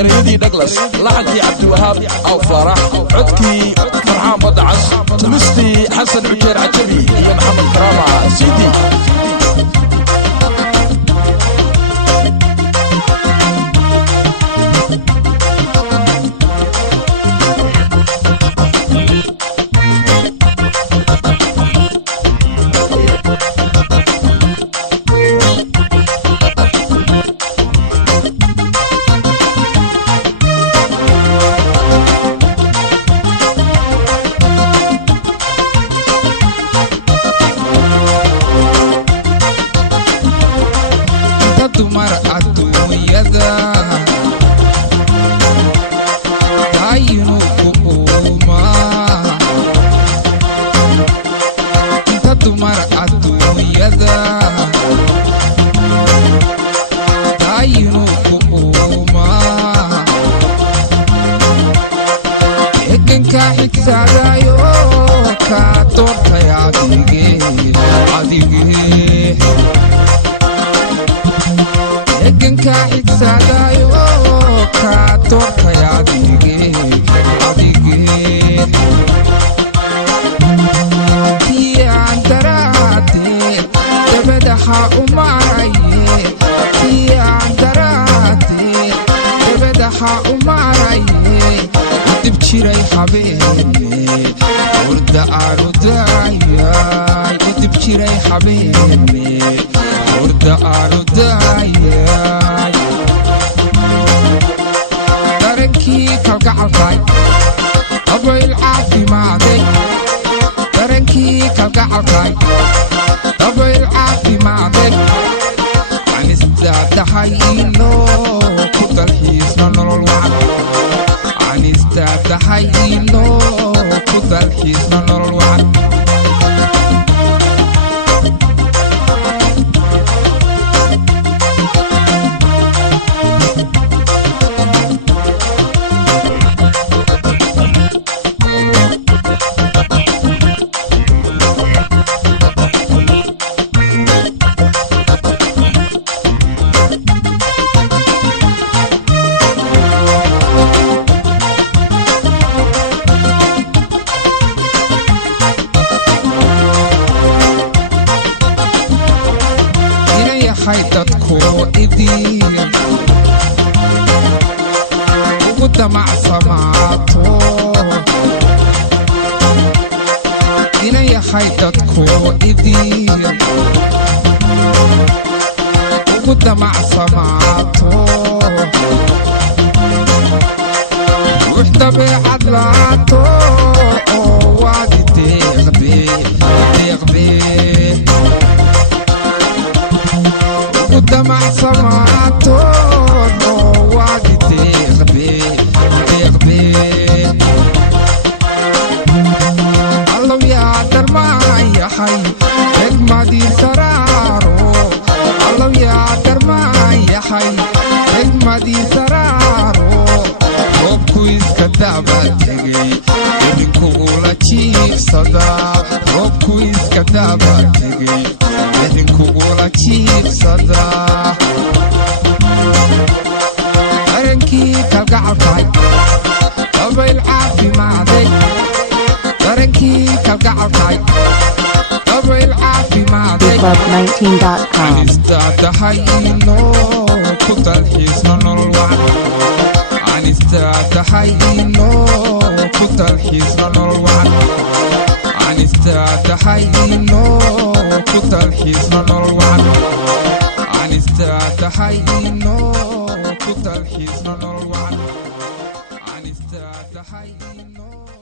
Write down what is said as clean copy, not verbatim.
إريدي دغلاس لحنكي عبد الوهاب أو فرح عدكي فرحان بدعس تمستي حسن عجير عجبي يا محمد كرامة سيدي dumar adduunyada aynu ku uumaa inta dumar adduunyada aynu ku uumaa eganka xigsaadayo ka doortay adigee eganka xigsaadayo ka doortay adigee tii aan daraadee dabadaha u maraye tii aan daraadee dabadaha u maraye dib jiray habeene hurda aanu daayay dib jiray habeene hurda aanu daayay darankii kalgacalkay dabayl caafimaaday darankii kalgacalkay dabayl caafimaaday aan isdaadahay inoo ku dalxiisno nolol wacan aan isdaadahay inoo ku dalxiisno nolol wacan dadku idin ugu damacsamaato ina yahay dadku idin ugu damacsamaato ruux dabeecad laato oo waadi deeqdee دمع سماعته نوادي تغبي الله يا درماي يا حي اجمدي سرارو الله يا درماي يا حي اجمدي سرارو روبكو اسكدابا تغي ابنكو لا تشيف صدا روبكو اسكدابا تغي ابنكو لا تشيف صدا درنكي كالقعفاي dabayl caafimaaday درنكي كالقعفاي dabayl caafimaaday club19.com aan isdaadahay inoo ku dalxiisno nolol wacan aan isdaadahay inoo ku dalxiisno nolol wacan aan isdaadahay inoo ku dalxiisno nolol wacan aan isdaadahay inoo ku dalxiisno nolol wacan aan isdaadahay inoo